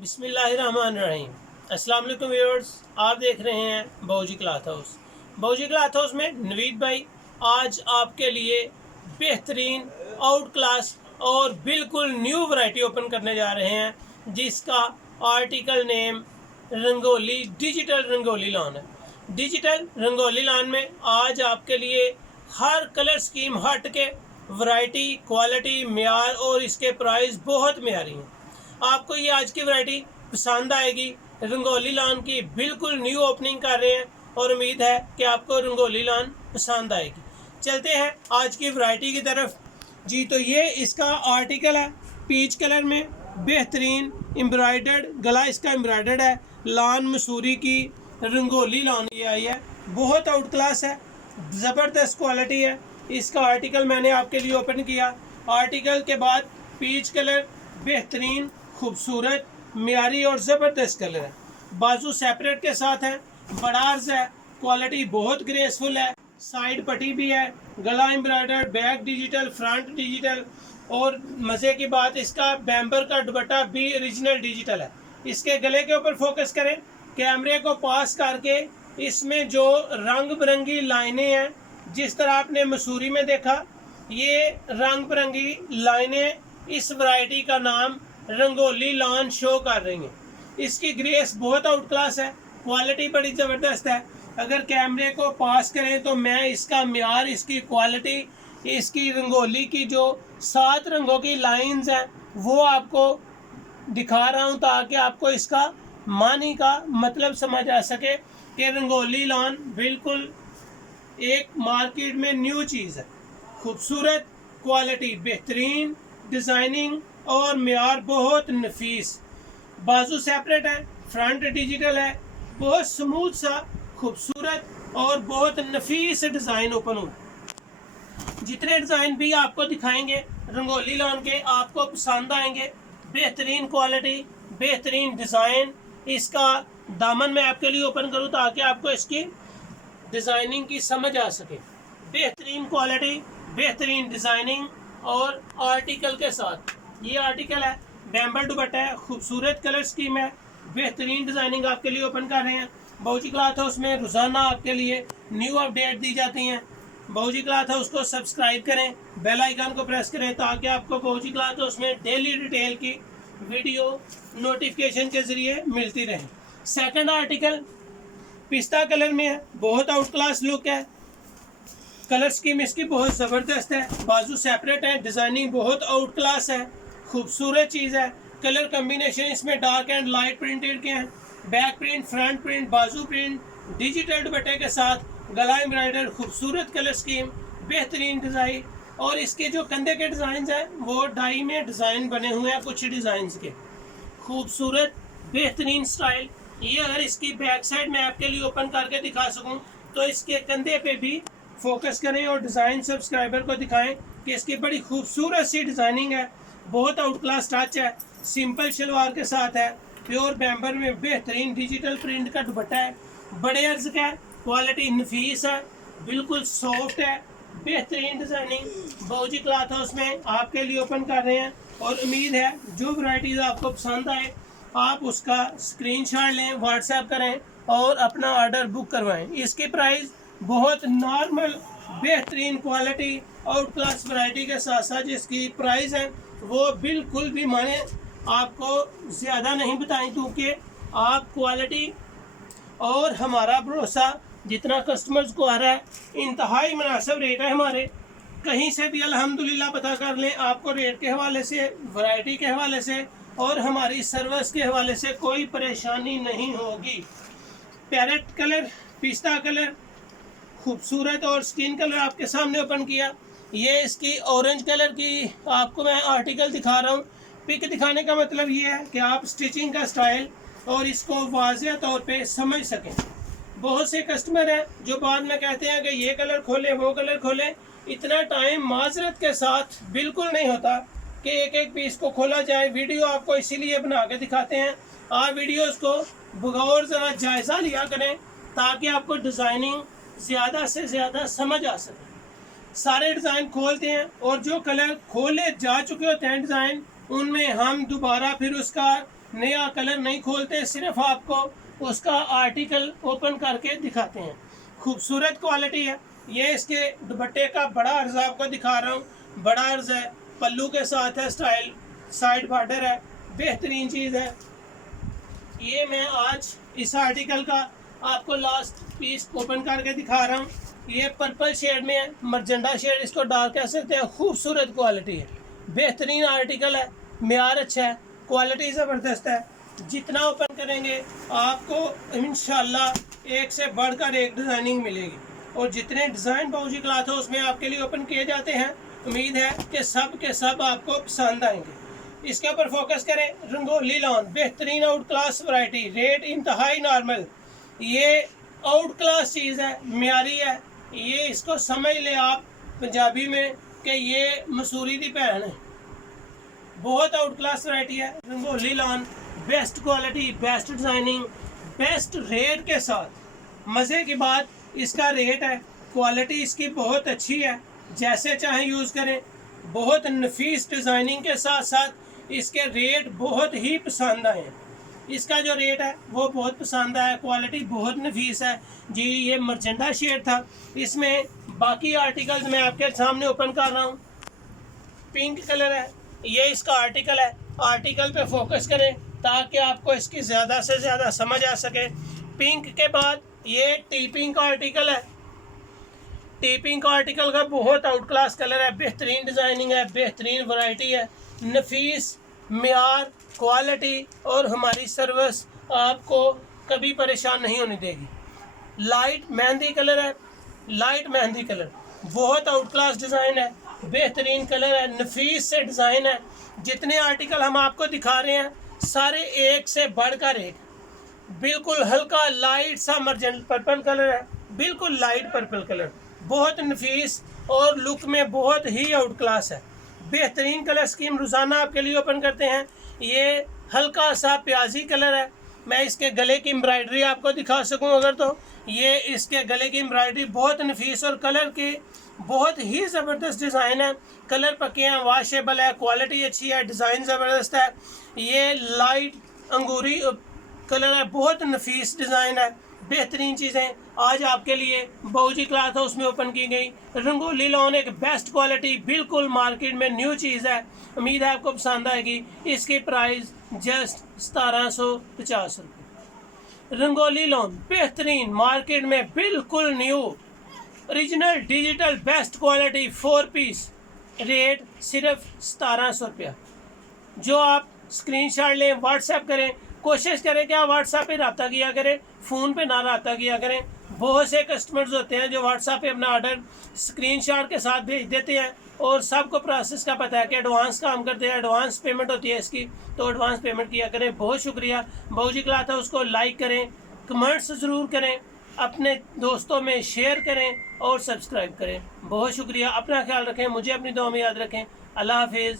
बिस्मिल्लाहिर्रहमानिर्रहीम। अस्सलाम वालेकुम व्यूअर्स, आप देख रहे हैं बाऊजी क्लॉथ हाउस। बाऊजी क्लॉथ हाउस में नवीद भाई आज आपके लिए बेहतरीन आउट क्लास और बिल्कुल न्यू वैरायटी ओपन करने जा रहे हैं, जिसका article name rangoli digital rangoli lawn है। डिजिटल रंगोली लॉन में आज आपके लिए हर कलर स्कीम हट के वैरायटी, क्वालिटी, मेयार और इसके प्राइस बहुत मेयारी हैं। आपको ये आज की वैरायटी पसंद आएगी। रंगोली लॉन की बिल्कुल न्यू ओपनिंग कर रहे हैं और उम्मीद है कि आपको रंगोली लॉन पसंद आएगी। चलते हैं आज की वैरायटी की तरफ जी। तो ये इसका आर्टिकल है पीच कलर में, बेहतरीन एम्ब्रॉयडर्ड गला इसका एम्ब्रॉयडर्ड है। लॉन मसूरी की रंगोली लॉन ये आई है, बहुत आउट क्लास है, ज़बरदस्त क्वालिटी है। इसका आर्टिकल मैंने आपके लिए ओपन किया। आर्टिकल के बाद पीच कलर बेहतरीन, खूबसूरत, मियारी और ज़बरदस्त कलर है। बाजू सेपरेट के साथ है, बड़ा अर्ज है, क्वालिटी बहुत ग्रेसफुल है। साइड पट्टी भी है, गला embroidered, back digital, front digital और मज़े की बात इसका बैम्बर का दुपट्टा भी ओरिजिनल डिजिटल है। इसके गले के ऊपर फोकस करें, कैमरे को पास करके इसमें जो रंग बिरंगी लाइनें हैं, जिस तरह आपने मसूरी में देखा, ये रंग बिरंगी लाइनें इस वैरायटी का नाम रंगोली लॉन शो कर रही हैं। इसकी ग्रेस बहुत आउट क्लास है, क्वालिटी बड़ी ज़बरदस्त है। अगर कैमरे को पास करें तो मैं इसका म्यार, इसकी क्वालिटी, इसकी रंगोली की जो 7 रंगों की लाइंस हैं वो आपको दिखा रहा हूं, ताकि आपको इसका मानी का मतलब समझ आ सके कि रंगोली लॉन बिल्कुल एक मार्केट में न्यू चीज़ है। खूबसूरत, क्वालिटी बेहतरीन, डिज़ाइनिंग और मेयार बहुत नफीस। बाजू सेपरेट है, फ्रंट डिजिटल है, बहुत स्मूथ सा, खूबसूरत और बहुत नफीस डिज़ाइन ओपन हुआ। जितने डिज़ाइन भी आपको दिखाएंगे रंगोली लॉन के आपको पसंद आएंगे। बेहतरीन क्वालिटी, बेहतरीन डिज़ाइन। इसका दामन मैं आपके लिए ओपन करूं ताकि आपको इसकी डिज़ाइनिंग की समझ आ सके। बेहतरीन क्वालिटी, बेहतरीन डिज़ाइनिंग और आर्टिकल के साथ ये आर्टिकल है, बैम्बर दुपट्टा है, खूबसूरत कलर स्कीम है, बेहतरीन डिज़ाइनिंग आपके लिए ओपन कर रहे हैं। बाऊजी क्लॉथ हाउस में रोज़ाना आपके लिए न्यू अपडेट दी जाती हैं। बाऊजी क्लॉथ हाउस को सब्सक्राइब करें, बेल आइकन को प्रेस करें ताकि आपको बाऊजी क्लॉथ हाउस में डेली डिटेल की वीडियो नोटिफिकेशन के ज़रिए मिलती रहे। सेकंड आर्टिकल पिस्ता कलर में है, बहुत आउट क्लास लुक है, कलर स्कीम इसकी बहुत ज़बरदस्त है। बाजू सेपरेट है, डिज़ाइनिंग बहुत आउट क्लास है, खूबसूरत चीज़ है। कलर कम्बिनेशन इसमें डार्क एंड लाइट प्रिंटेड के हैं। बैक प्रिंट, फ्रंट प्रिंट, बाजू प्रिंट, डिजिटल दुपट्टे के साथ गला एम्ब्रॉयडर, खूबसूरत कलर स्कीम, बेहतरीन डिज़ाइन। और इसके जो कंधे के डिज़ाइन हैं वो डाई में डिज़ाइन बने हुए हैं, कुछ डिज़ाइन के खूबसूरत बेहतरीन स्टाइल। ये अगर इसकी बैक साइड मैं आपके लिए ओपन करके दिखा सकूं तो इसके कंधे पे भी फोकस करें और डिज़ाइन सब्सक्राइबर को दिखाएं कि इसकी बड़ी खूबसूरत सी डिज़ाइनिंग है, बहुत आउट क्लास टच है। सिंपल शलवार के साथ है, प्योर बैम्बर में बेहतरीन डिजिटल प्रिंट का दुपट्टा है, बड़े अर्ज का है, क्वालिटी नफीस है, बिल्कुल सॉफ्ट है, बेहतरीन डिज़ाइनिंग बाऊजी क्लॉथ हाउस में आपके लिए ओपन कर रहे हैं। और उम्मीद है जो वैरायटीज़ आपको पसंद आए आप उसका स्क्रीनशॉट लें, व्हाट्सएप करें और अपना ऑर्डर बुक करवाएं। इसकी प्राइस बहुत नॉर्मल, बेहतरीन क्वालिटी, आउट क्लास वैरायटी के साथ साथ जिसकी प्राइस है वो बिल्कुल भी माने आपको ज़्यादा नहीं बताएं, क्योंकि आप क्वालिटी और हमारा भरोसा जितना कस्टमर्स को आ रहा है, इंतहाई मुनासिब रेट है हमारे। कहीं से भी अल्हम्दुलिल्लाह पता कर लें, आपको रेट के हवाले से, वैरायटी के हवाले से और हमारी सर्विस के हवाले से कोई परेशानी नहीं होगी। पैरेट कलर, पिस्ता कलर, खूबसूरत और स्किन कलर आपके सामने ओपन किया। ये इसकी ऑरेंज कलर की आपको मैं आर्टिकल दिखा रहा हूँ। पिक दिखाने का मतलब ये है कि आप स्टिचिंग का स्टाइल और इसको वाज़ेह तौर पे समझ सकें। बहुत से कस्टमर हैं जो बाद में कहते हैं कि ये कलर खोलें, वो कलर खोलें। इतना टाइम माजरत के साथ बिल्कुल नहीं होता कि एक एक पीस को खोला जाए। वीडियो आपको इसीलिए बना के दिखाते हैं। आप वीडियोस को बगौर ज़रा जायज़ा लिया करें ताकि आपको डिज़ाइनिंग ज़्यादा से ज़्यादा समझ आ सके। सारे डिज़ाइन खोलते हैं और जो कलर खोले जा चुके होते हैं डिज़ाइन उनमें हम दोबारा फिर उसका नया कलर नहीं खोलते, सिर्फ आपको उसका आर्टिकल ओपन करके दिखाते हैं। खूबसूरत क्वालिटी है। ये इसके दुपट्टे का बड़ा अर्ज आपको दिखा रहा हूँ, बड़ा अर्ज है, पल्लू के साथ है, स्टाइल साइड बॉर्डर है, बेहतरीन चीज़ है। ये मैं आज इस आर्टिकल का आपको लास्ट पीस ओपन करके दिखा रहा हूँ। ये पर्पल शेड में है, मरजेंडा शेड इसको डार्क कह सकते हैं। खूबसूरत क्वालिटी है, बेहतरीन आर्टिकल है, मेयार अच्छा है, क्वालिटी ज़बरदस्त है। जितना ओपन करेंगे आपको इंशाल्लाह एक से बढ़कर एक डिज़ाइनिंग मिलेगी, और जितने डिज़ाइन बाउजी क्लॉथ हाउस में आपके लिए ओपन किए जाते हैं, उम्मीद है कि सब के सब आपको पसंद आएंगे। इसके ऊपर फोकस करें, रंगोली लॉन, बेहतरीन आउट क्लास वैरायटी, रेट इंतहाई नॉर्मल। ये आउट क्लास चीज़ है, म्यारी है। ये इसको समझ ले आप पंजाबी में कि ये मसूरी दी भैन है। बहुत आउट क्लास वैरायटी है, rangoli lawn, best quality, best designing, best rate के साथ। मज़े की बात इसका रेट है, क्वालिटी इसकी बहुत अच्छी है, जैसे चाहें यूज़ करें। बहुत नफीस डिज़ाइनिंग के साथ साथ इसके रेट बहुत ही पसंद आए हैं। इसका जो रेट है वो बहुत पसंद आया, क्वालिटी बहुत नफीस है जी। ये मरजेंडा शेड था, इसमें बाकी आर्टिकल्स मैं आपके सामने ओपन कर रहा हूँ। पिंक कलर है, ये इसका आर्टिकल है। आर्टिकल पे फोकस करें ताकि आपको इसकी ज़्यादा से ज़्यादा समझ आ सके। पिंक के बाद ये टी पिंक का आर्टिकल है। टी पिंक का आर्टिकल का बहुत आउट क्लास कलर है, बेहतरीन डिज़ाइनिंग है, बेहतरीन वैरायटी है, नफीस मेयार क्वालिटी, और हमारी सर्विस आपको कभी परेशान नहीं होने देगी। लाइट मेहंदी कलर है, लाइट मेहंदी कलर, बहुत आउट क्लास डिज़ाइन है, बेहतरीन कलर है, नफीस से डिज़ाइन है। जितने आर्टिकल हम आपको दिखा रहे हैं सारे एक से बढ़कर एक। बिल्कुल हल्का लाइट सा मर्जेंट पर्पल कलर है, बिल्कुल लाइट पर्पल कलर, बहुत नफीस और लुक में बहुत ही आउट क्लास है। बेहतरीन कलर स्कीम रोज़ाना आपके लिए ओपन करते हैं। ये हल्का सा प्याजी कलर है। मैं इसके गले की एम्ब्रॉयडरी आपको दिखा सकूं अगर, तो ये इसके गले की एम्ब्रॉयडरी बहुत नफीस और कलर की बहुत ही ज़बरदस्त डिज़ाइन है। कलर पक्के हैं, वाशेबल है, क्वालिटी अच्छी है, डिज़ाइन ज़बरदस्त है। ये लाइट अंगूरी कलर है, बहुत नफीस डिज़ाइन है, बेहतरीन चीज़ें आज आपके लिए बाऊजी क्लॉथ हाउस में ओपन की गई। रंगोली लॉन एक बेस्ट क्वालिटी, बिल्कुल मार्केट में न्यू चीज़ है, उम्मीद है आपको पसंद आएगी। इसकी प्राइस जस्ट 1750 रुपये। रंगोली लॉन बेहतरीन, मार्केट में बिल्कुल new, original digital best quality 4 piece, rate सिर्फ 1700 रुपया। जो आप स्क्रीनशॉट लें, व्हाट्सएप करें, कोशिश करें कि आप व्हाट्सएप पे रब्ता किया करें, फ़ोन पे ना रब्ता किया करें। बहुत से कस्टमर्स होते हैं जो व्हाट्सएप पे अपना ऑर्डर स्क्रीनशॉट के साथ भेज देते हैं, और सबको प्रोसेस का पता है कि एडवांस काम करते हैं, एडवांस पेमेंट होती है इसकी, तो एडवांस पेमेंट किया करें। बहुत शुक्रिया। बाऊजी क्लॉथ हाउस को लाइक करें, कमेंट्स ज़रूर करें, अपने दोस्तों में शेयर करें और सब्सक्राइब करें। बहुत शुक्रिया। अपना ख्याल रखें, मुझे अपनी दुआ में याद रखें। अल्लाह हाफिज़।